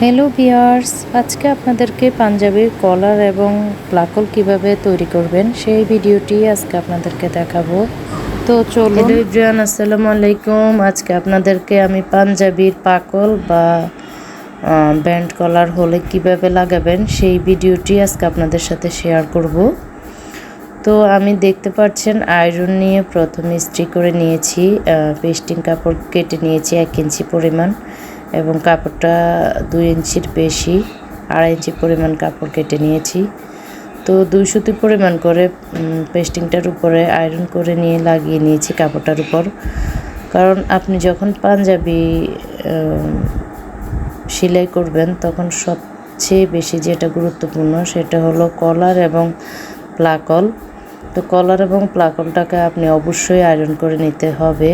Hello বিয়ার্স আজকে আপনাদেরকে পাঞ্জাবির কলার এবং প্লাকল কীভাবে তৈরি করবেন সেই ভিডিওটি আজকে আপনাদেরকে দেখাবো। তো চলো আসসালামু আলাইকুম। আজকে আপনাদেরকে আমি পাঞ্জাবির পাকল বা ব্যান্ড কলার হলে কীভাবে লাগাবেন সেই ভিডিওটি আজকে আপনাদের সাথে শেয়ার করব। তো আমি দেখতে পাচ্ছেন আয়রন নিয়ে প্রথমে ইস্ত্রি করে নিয়েছি। পেস্টিং কাপড় কেটে নিয়েছি এক ইঞ্চি পরিমাণ। এবং কাপড়টা দুই ইঞ্চির বেশি, আড়াই ইঞ্চি পরিমাণ কাপড় কেটে নিয়েছি। তো দুই সুতি পরিমাণ করে পেস্টিংটার উপরে আয়রন করে নিয়ে লাগিয়ে নিয়েছি কাপড়টার উপর। কারণ আপনি যখন পাঞ্জাবি সেলাই করবেন, তখন সবচেয়ে বেশি যেটা গুরুত্বপূর্ণ সেটা হলো কলার এবং প্লাকল। তো কলার এবং প্লাকলটাকে আপনি অবশ্যই আয়রন করে নিতে হবে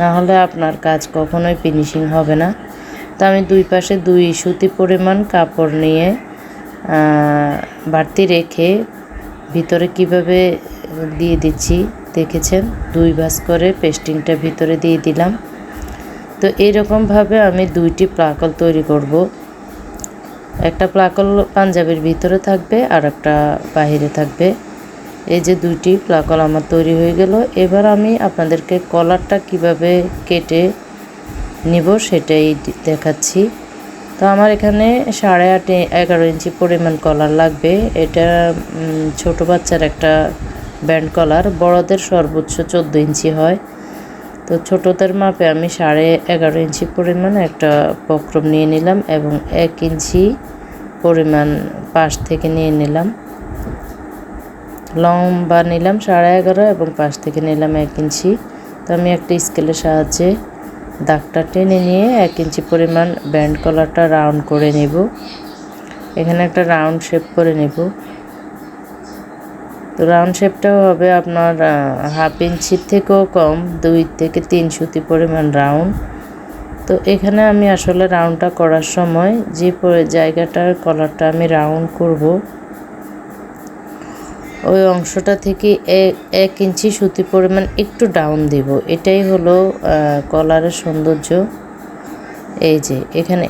না হলে আপনার কাজ কখনোই ফিনিশিং হবে না। তো আমি দুই পাশে দুই সুতি পরিমাণ কাপড় নিয়ে বাড়তি রেখে ভিতরে কীভাবে দিয়ে দিচ্ছি দেখেছেন? দুই ভাস করে পেস্টিংটা ভিতরে দিয়ে দিলাম। তো এইরকমভাবে আমি দুইটি প্লাকল তৈরি করব। একটা প্লাকল পাঞ্জাবির ভিতরে থাকবে, আর একটা বাহিরে থাকবে। এই যে দুইটি প্লাকল আমার তৈরি হয়ে গেল। এবার আমি আপনাদেরকে কলারটা কীভাবে কেটে নিব, সেটাই দেখাচ্ছি। তো আমার এখানে সাড়ে আট এগারো ইঞ্চি পরিমাণ কলার লাগবে। এটা ছোট বাচ্চার একটা ব্যান্ড কলার বড়দের সর্বোচ্চ চোদ্দ ইঞ্চি হয়। তো ছোটদের মাপে আমি সাড়ে এগারো ইঞ্চি পরিমাণ একটা বক্রম নিয়ে নিলাম এবং এক ইঞ্চি পরিমাণ পাশ থেকে নিয়ে নিলাম। লম্বা নিলাম সাড়ে এগারো এবং পাশ থেকে নিলাম এক ইঞ্চি। তো আমি একটা স্কেলের সাহায্যে দাগটা টেনে নিয়ে এক ইঞ্চি পরিমাণ ব্যান্ড কলারটা রাউন্ড করে নেব। এখানে একটা রাউন্ড শেপ করে নেব। তো রাউন্ড শেপটাও হবে আপনার হাফ ইঞ্চির থেকেও কম, দুই থেকে তিন সুতি পরিমাণ রাউন্ড। তো এখানে আমি আসলে রাউন্ডটা করার সময় যে জায়গাটার কলারটা আমি রাউন্ড করব ওই অংশটা থেকে এক ইঞ্চি সুতি পরিমাণ একটু ডাউন দিব। এটাই হলো কলারের সৌন্দর্য। এই যে, এখানে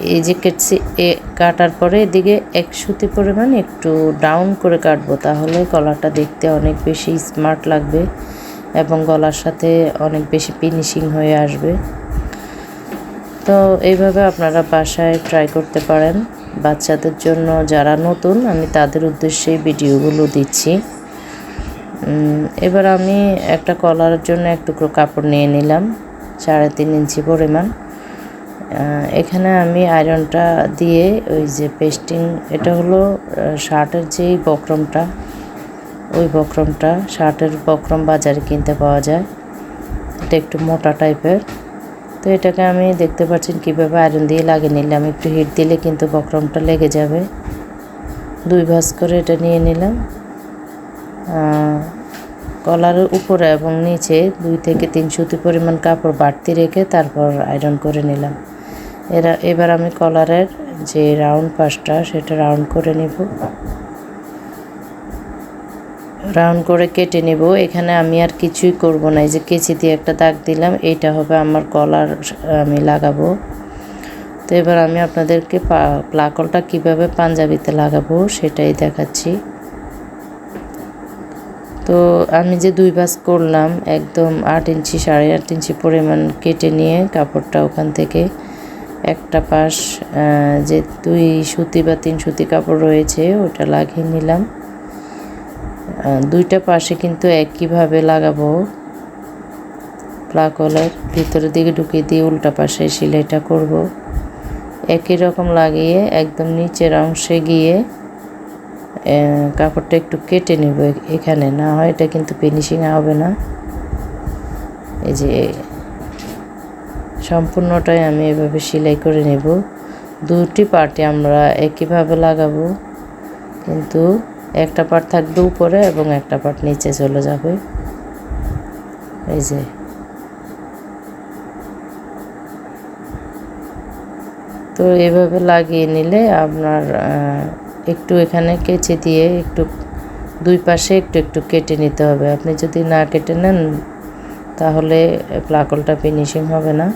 এই যে কেটছি, এ, কাটার পরে এদিকে এক সুতি পরিমাণ একটু ডাউন করে কাটবো। তাহলে কলারটা দেখতে অনেক বেশি স্মার্ট লাগবে এবং গলার সাথে অনেক বেশি ফিনিশিং হয়ে আসবে। তো এইভাবে আপনারা বাসায় ট্রাই করতে পারেন। বাচ্চাদের জন্য যারা নতুন, আমি তাদের উদ্দেশ্যে ভিডিওগুলো দিচ্ছি। এবার আমি একটা কলারের জন্য এক টুকরো কাপড় নিয়ে নিলাম, সাড়ে তিন ইঞ্চি পরিমাণ। এখানে আমি আয়রনটা দিয়ে ওই যে পেস্টিং, এটা হলো শার্টের যেই বক্রমটা, ওই বক্রমটা, শার্টের বক্রম বাজারে কিনতে পাওয়া যায়। এটা একটু মোটা টাইপের। তো এটাকে আমি দেখতে পাচ্ছেন কীভাবে আয়রন দিয়ে লাগিয়ে নিলাম একটু হিট দিলে কিন্তু বক্রমটা লেগে যাবে। দুই ভাস করে এটা নিয়ে নিলাম। কলারের উপরে এবং নিচে দুই থেকে তিন সুতি পরিমাণ কাপড় বাড়তি রেখে তারপর আয়রন করে নিলাম। এরা, এবার আমি কলারের যে রাউন্ড পাশটা, সেটা রাউন্ড করে নিব। রাউন্ড করে কেটে নেব। এখানে আমি আর কিছুই করব না। যে কেচি দিয়ে একটা দাগ দিলাম এইটা হবে আমার কলার, আমি লাগাবো। তো এবার আমি আপনাদেরকে প্লাকলটা কীভাবে পাঞ্জাবিতে লাগাবো সেটাই দেখাচ্ছি। তো আমি যে দুই বাস করলাম, একদম আট ইঞ্চি, সাড়ে আট ইঞ্চি পরিমাণ কেটে নিয়ে কাপড়টা ওখান থেকে একটা পাশ যে দুই সুতি বা তিন সুতি কাপড় রয়েছে, ওটা লাগিয়ে নিলাম। দুইটা পাশে কিন্তু একইভাবে লাগাবো। প্লাকলের ভিতরের দিকে ঢুকিয়ে দিয়ে উল্টা পাশে সেলাইটা করব। একই রকম লাগিয়ে একদম নিচের অংশে গিয়ে কাপড়টা একটু কেটে নেব এখানে। না হয় এটা কিন্তু ফিনিশিং হবে না। এই যে সম্পূর্ণটাই আমি এভাবে সেলাই করে নেব। দুটি পার্টে আমরা একইভাবে লাগাবো। কিন্তু একটা পার্ট থাকবে উপরে এবং একটা পার্ট নিচে চলে যাবে। এই যে। তো এভাবে লাগিয়ে নিলে আপনার একটু এখানে কেচে দিয়ে একটু দুই পাশে একটু একটু কেটে নিতে হবে। আপনি যদি না কেটে নেন, তাহলে প্লাকলটা ফিনিশিং হবে না।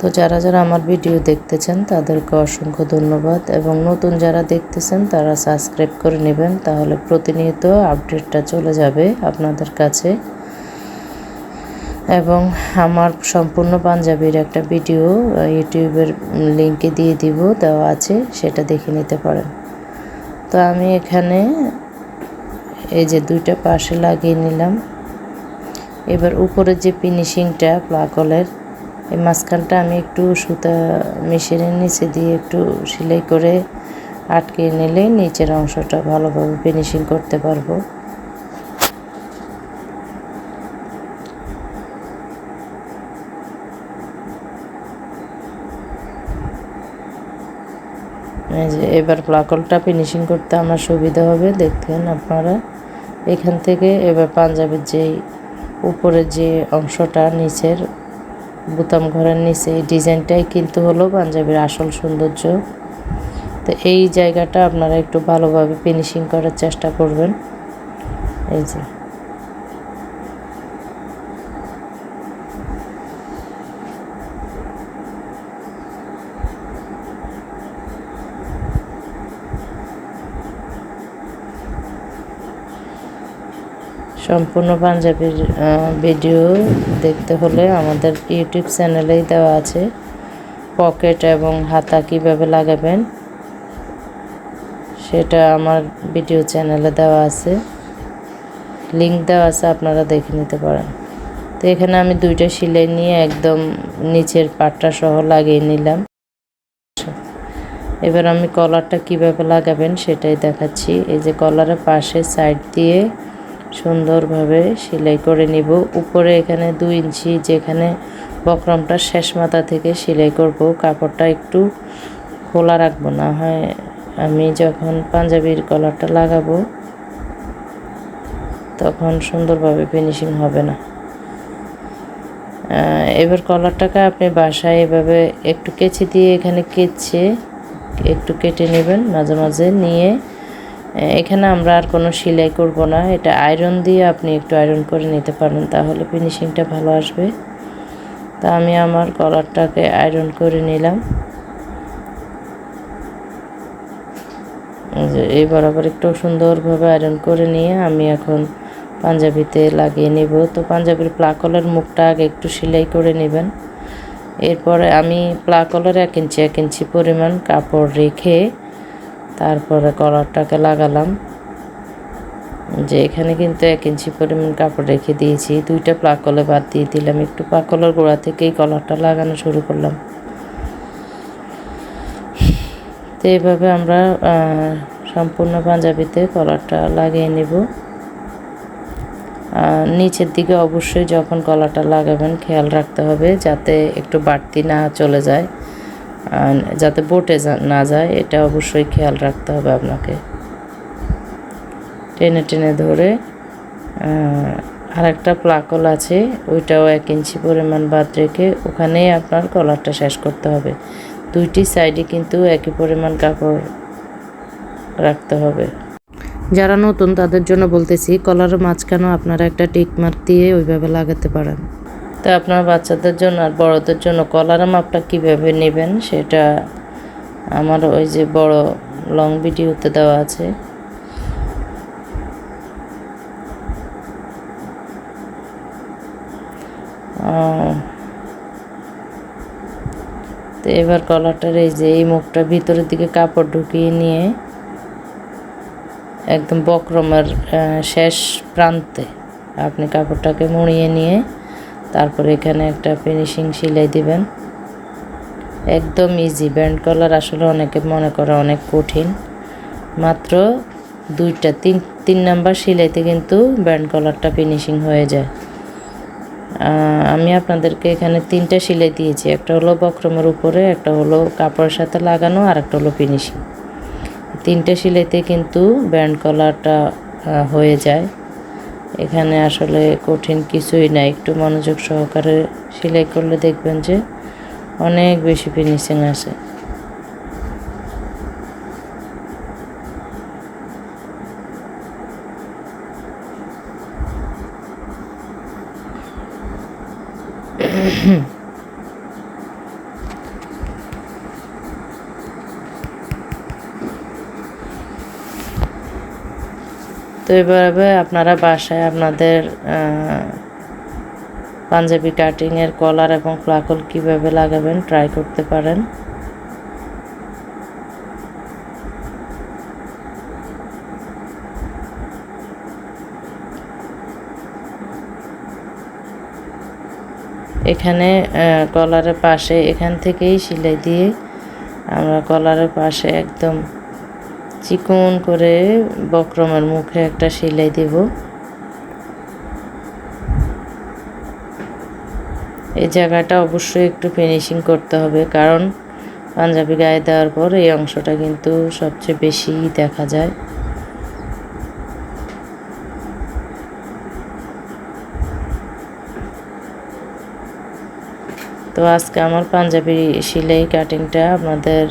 তো যারা যারা আমার ভিডিও দেখতেছেন, তাদেরকে অসংখ্য ধন্যবাদ এবং নতুন যারা দেখতেছেন, তারা সাবস্ক্রাইব করে নেবেন, তাহলে প্রতিনিয়ত আপডেটটা চলে যাবে আপনাদের কাছে। এবং আমার সম্পূর্ণ পাঞ্জাবির একটা ভিডিও ইউটিউবের লিঙ্কে দিয়ে দিব, দেওয়া আছে, সেটা দেখে নিতে পারেন। তো আমি এখানে এই যে দুইটা পাশে লাগিয়ে নিলাম। এবার উপরে যে ফিনিশিংটা প্লাকলের এই মাঝখানটা আমি একটু সুতা মেশিনের নিচে দিয়ে একটু সেলাই করে আটকে নিলে নিচের অংশটা ভালোভাবে ফিনিশিং করতে পারব। এবার প্লাকলটা ফিনিশিং করতে আমার সুবিধা হবে দেখতেন আপনারা। এখান থেকে এবার পাঞ্জাবের যেই উপরে যে অংশটা নিচের বুতাম ঘরের নিচে এই ডিজাইনটাই কিন্তু হলো পাঞ্জাবির আসল সৌন্দর্য। তো এই জায়গাটা আপনারা একটু ভালোভাবে ফিনিশিং করার চেষ্টা করবেন। এই যে। সম্পূর্ণ পাঞ্জাবির ভিডিও দেখতে হলে আমাদের ইউটিউব চ্যানেলেই দেওয়া আছে। পকেট এবং হাতা কীভাবে লাগাবেন, সেটা আমার ভিডিও চ্যানেলে দেওয়া আছে। লিঙ্ক দেওয়া আছে, আপনারা দেখে নিতে পারেন। তো এখানে আমি দুইটা সিলাই নিয়ে একদম নিচের পাটটা সহ লাগিয়ে নিলাম। এবার আমি কলারটা কীভাবে লাগাবেন সেটাই দেখাচ্ছি। এই যে কলারের পাশে সাইড দিয়ে সুন্দরভাবে সেলাই করে নিব। উপরে এখানে দুই ইঞ্চি যেখানে বক্রমটা শেষ মাথা থেকে সেলাই করব। কাপড়টা একটু খোলা রাখব, না হয় আমি যখন পাঞ্জাবির কলারটা লাগাবো তখন সুন্দরভাবে ফিনিশিং হবে না। এবার কলারটাকে আপনি বাসায় এভাবে একটু কেচি দিয়ে এখানে কেচে একটু কেটে নেবেন। মাঝে মাঝে নিয়ে এখানে আমরা আর কোনো সেলাই করব না। এটা আয়রন দিয়ে আপনি একটু আয়রন করে নিতে পারেন, তাহলে ফিনিশিংটা ভালো আসবে। তা আমি আমার কলারটাকে আয়রন করে নিলাম। এই বরাবর একটু সুন্দরভাবে আয়রন করে নিয়ে আমি এখন পাঞ্জাবিতে লাগিয়ে নিব। তো পাঞ্জাবির প্লাকলের মুখটা আগে একটু সেলাই করে নেবেন। এরপরে আমি প্লাকলের এক ইঞ্চি এক ইঞ্চি পরিমাণ কাপড় রেখে তারপরে কলারটাকে লাগালাম। যে এখানে কিন্তু এক ইঞ্চি পরিমাণ কাপড় রেখে দিয়েছি। দুইটা প্লাকলে বাদ দিয়ে দিলাম। একটু প্লাকলের গোড়া থেকেই কলারটা লাগানো শুরু করলাম। তো এইভাবে আমরা সম্পূর্ণ পাঞ্জাবিতে কলারটা লাগিয়ে নেব। নিচের দিকে অবশ্যই যখন কলারটা লাগাবেন, খেয়াল রাখতে হবে যাতে একটু বাড়তি না চলে যায়। যাতে বোটে না যায়, এটা অবশ্যই খেয়াল রাখতে হবে আপনাকে। টেনে টেনে ধরে আর একটা প্লাকল আছে, ওইটাও এক ইঞ্চি পরিমাণ বাদ রেখে ওখানেই আপনার কলারটা শেষ করতে হবে। দুইটি সাইডে কিন্তু একই পরিমাণ কাপড় রাখতে হবে। যারা নতুন তাদের জন্য বলতেছি কলারের মাঝখানেও আপনারা একটা টিক মার্ক দিয়ে ওইভাবে লাগাতে পারেন। তো আপনার বাচ্চাদের জন্য আর বড়দের জন্য কলার মাপটা কীভাবে নেবেন সেটা আমার ওই যে বড় লং ভিডিওতে দেওয়া আছে। তো এবার কলারটার এই যে এই মুখটা ভিতরের দিকে কাপড় ঢুকিয়ে নিয়ে একদম বক্রমের শেষ প্রান্তে আপনি কাপড়টাকে মুড়িয়ে নিয়ে তারপর এখানে একটা ফিনিশিং সেলাই দিবেন। একদম ইজি ব্যান্ড কলার আসলে অনেকে মনে করে অনেক কঠিন। মাত্র দুইটা, তিন তিন নাম্বার সেলাইতে কিন্তু ব্যান্ড কলারটা ফিনিশিং হয়ে যায়। আমি আপনাদেরকে এখানে তিনটা সেলাই দিয়েছি। একটা হলো বক্রমের উপরে, একটা হলো কাপড়ের সাথে লাগানো, আর একটা হলো ফিনিশিং তিনটে সেলাইতে কিন্তু ব্যান্ড কলারটা হয়ে যায়। এখানে আসলে কঠিন কিছুই না। একটু মনোযোগ সহকারে সেলাই করলে দেখবেন যে অনেক বেশি ফিনিশিং আসে। তো এভাবে আপনারা বাসায় আপনাদের পাঞ্জাবি কাটিংয়ের কলার এবং প্লাকল কীভাবে লাগাবেন ট্রাই করতে পারেন। এখানে কলারের পাশে এখান থেকেই সেলাই দিয়ে আমরা কলারের পাশে একদম চিকন করে বক্রমের মুখে একটা সেলাই দেব। এই জায়গাটা অবশ্যই একটু ফিনিশিং করতে হবে, কারণ পাঞ্জাবি গায়ে দেওয়ার পর এই অংশটা কিন্তু সবচেয়ে বেশি দেখা যায়। তো আজকে আমার পাঞ্জাবি সেলাই কাটিংটা আপনাদের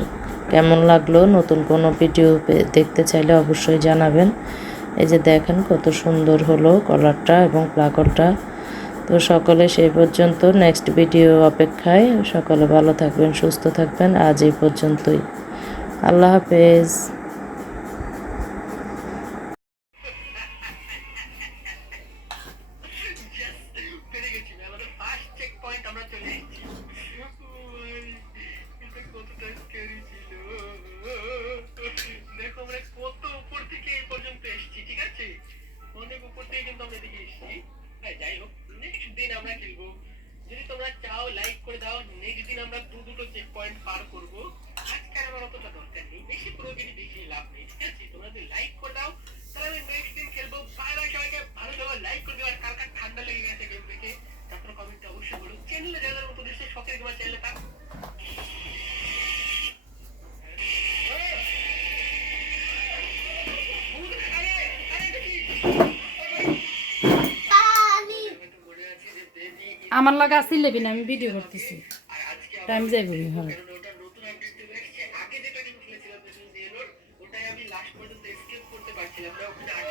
কেমন লাগল? নতুন কোনো ভিডিও দেখতে চাইলে অবশ্যই জানাবেন। এই যে দেখেন কত সুন্দর হলো কলারটা এবং প্লাকরটা তো সকলে সেই পর্যন্ত নেক্সট ভিডিও অপেক্ষায়। সকলে ভালো থাকবেন, সুস্থ থাকবেন। আজ এই পর্যন্তই। আল্লাহ হাফেজ।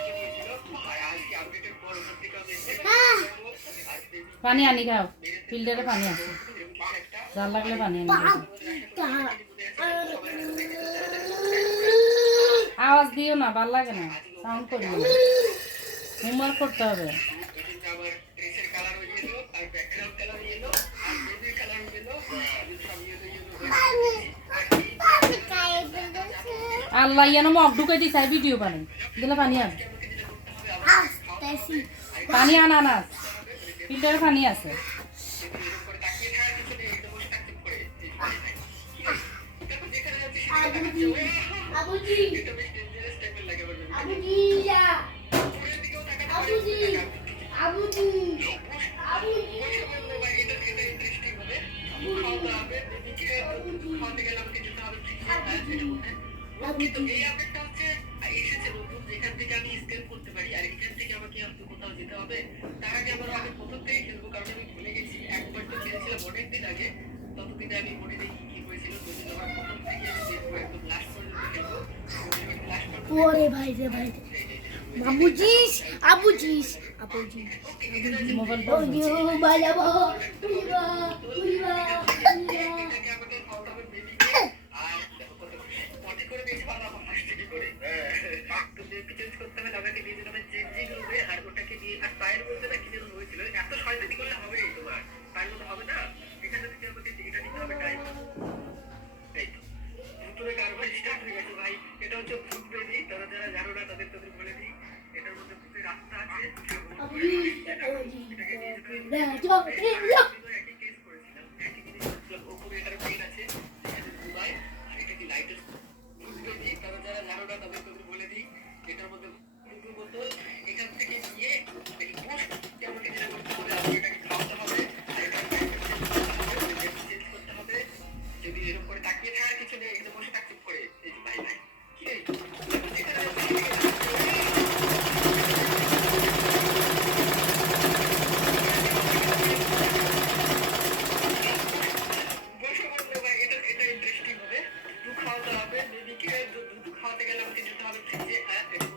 গিয়েছিল আর আজকে আপডেটের পর ওখান থেকে আমি escape করব। আর baby পানি আনি খাও, ফিল্টারে পানি আছে যার লাগলে পানি আনি। আওয়াজ দিও না, ভালো লাগে না সাউন্ড করিও না হোমওয়ার্ক করতে হবে এজন্য আমার ড্রেসের কালারও ইয়েলো আর ব্যাকগ্রাউন্ড কালার ইয়েলো আর বেবির কালার ইয়েলো সব ইয়েলো ইয়েলো আল্লাহ ইয়ানো মগ ঢুকাই দিছে ভিডিও বানাই। দিলে পানি আন। পানি আন আনাস ফিল্টারে পানি আছে। আবুজি আবুজি। আবুজি। কিন্তু এই আপডেটটা হচ্ছে এসেছে নতুন যেখান থেকে আমি স্কেল করতে পারি আর এখান থেকে আমাকে হয়তো কোথাও যেতে হবে তার আগে আমার আমি প্রথম থেকে খেলব কারণ আমি ভুলে গেছি একবার তো খেলেছিলাম অনেকদিন আগে ততদিনে আমি মনে নেই কি হয়েছিল তো আমার প্রথম থেকে আমি দেখব একদম লাস্ট পর্যন্ত খেলব ওরে ভাই রে ভাই রে আবুজিস আবুজিস আবুজিস মোবাইল বাজাবো বুঝবা বুঝবা এটাকে আমাকে খাওয়াতে হবে বেবিকে আর দেখো কত মনে করে বেশি ভালো আমার ফার্স্ট থেকে করে চেঞ্জ করতে হবে নিয়ে যেতে হবে চেঞ্জিং আর ওটাকে দিয়ে আর পায়ের মধ্যে না কি হয়েছিল এত শয়তানি করলে হবে I don't.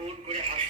হুড় করে হাসি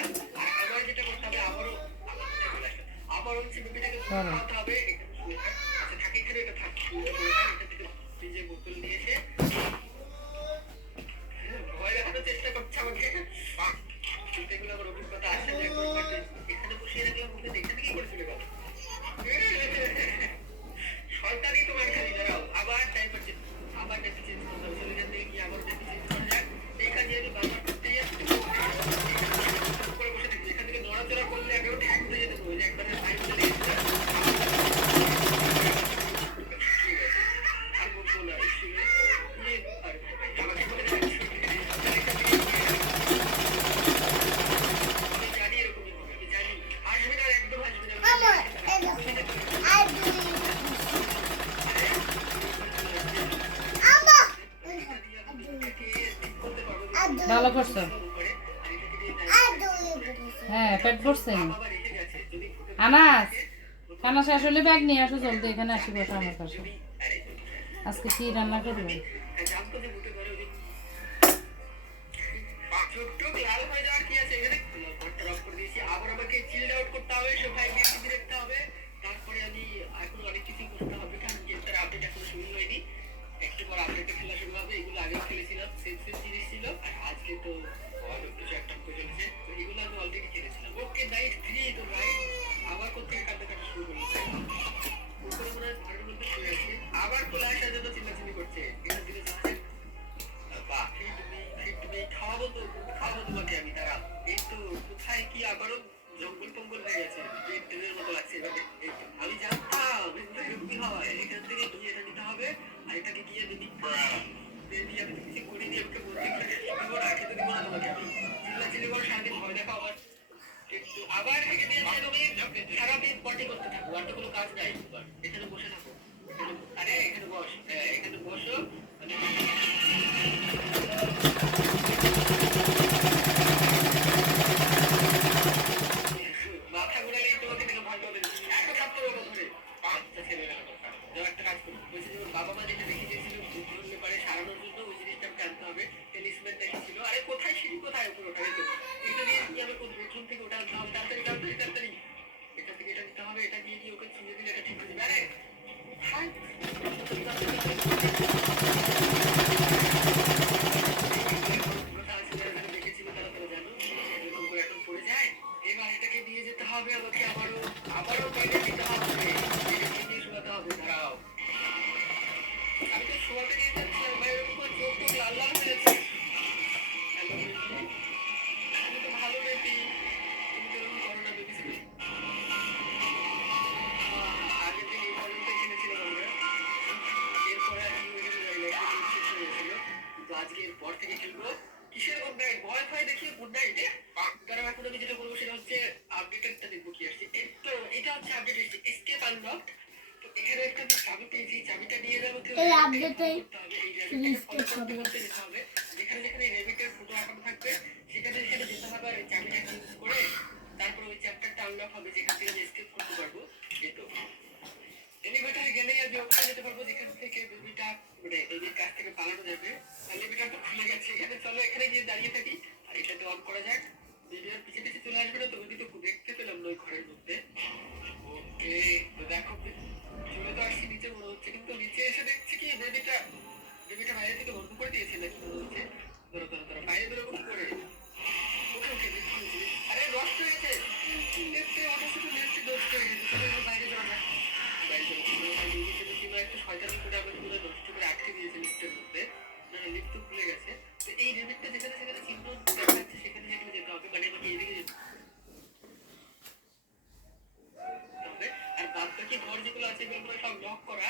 করছে? হ্যাঁ পেট ভরছে। আনাস খানা শেষ ব্যাগ নিয়ে আসো চলতে এখানে আসি, বসো আমার কাছে আজকে কি রান্না করবে? আবার আমাকে চিল্ড আউট করতে হবে সবাই দেখতে হবে তারপরে আমি এখন অনেক কিছু আবার সেক্রেটারি সাহেব ওকে সারাদিন পটি করতে থাকবো আর তো কোনো কাজ নাই হবে, যেখানে যেখানে রেবিটের ফুটো আঁকানো থাকবে, সেখানে সেখানে যেতে হবে আর চাবিটা করে তারপর ওই চ্যাপ্টারটা আনলক হবে, যেখান থেকে আমি স্কেপ করতে পারব কিন্তু এলিভেটারে গেলেই আমি ওখানে যেতে পারব, যেখান থেকে বেবিটা মানে বেবির কাছ থেকে পালানো যাবে। এলিভেটার তো খুলে গেছে। এখানে চলো, এখানে গিয়ে দাঁড়িয়ে থাকি, আর এটা তো অন করা যাক। ভিডিওর পিছিয়ে পিছিয়ে চলে আসবে না তুমি কিন্তু খুব সার্টিফিকেট বাইরে থেকে ওরকম করে দিয়েছে, নাকি মনে হচ্ছে? ধরো ধরো ধরো, বাইরে ওরকম করে? ওকে ওকে আরে রস হয়েছে। লেফটে অনেক কিছু লেফটে দোষতে বাইরে ধরো বাইরে ধরো কিংবা একটু শয়তানি করে আবার পুরো দোষটি করে আটকে দিয়েছে লিফটের মধ্যে। না লিফট খুলে গেছে। তো এই রেবিটটা যেখানে, সেখানে চিহ্ন দেখা সেখানে সেখানে যেতে হবে মানে আমাকে এদিকে যেতে আর বাদ বাকি ঘর যেগুলো আছে, এগুলো সব লক করা।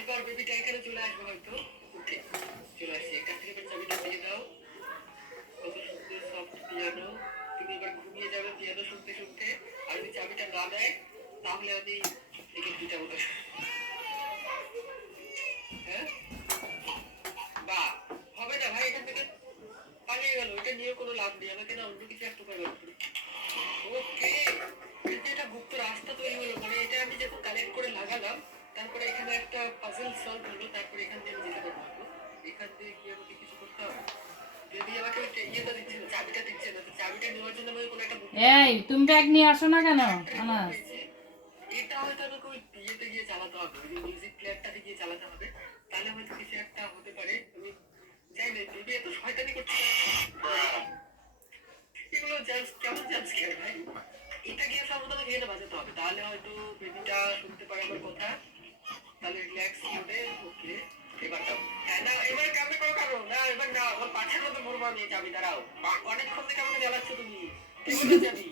এরপর বেবিটা এখানে চলে আসবে হয়তো। চলে আসি। এখান চাবিটা দিয়ে দাও। কত সুন্দর সফট পিয়ানো তুমি এবার ঘুমিয়ে যাবে পিয়ানো শুনতে শুনতে। আর যদি চাবিটা না দেয়, তাহলে আমি একে দিতে হবে হ্যাঁ? বা, হবে না ভাই, এখান থেকে পালিয়ে গেল। এটা নিয়ে কোনো লাভ নেই। আমাকে না অন্য কিছু একটা উপায় সলভ হলো তারপর এখান থেকে যেতে পারব এখান থেকে কি আমাকে কিছু করতে হবে। ইয়ে তাহলে হয়তো এগুলো জাস্ট কেমন জাস্ট ভাই? এটা গিয়ে সর্বদা ভেঙে বাজাতে হবে। তাহলে হয়তো শুনতে পারে আমার কথা। গাছের মতো মোরমা নিয়ে যাবি দাঁড়াও। অনেকক্ষণ থেকে আমাকে জ্বালাচ্ছ তুমি। কি বলে যাবি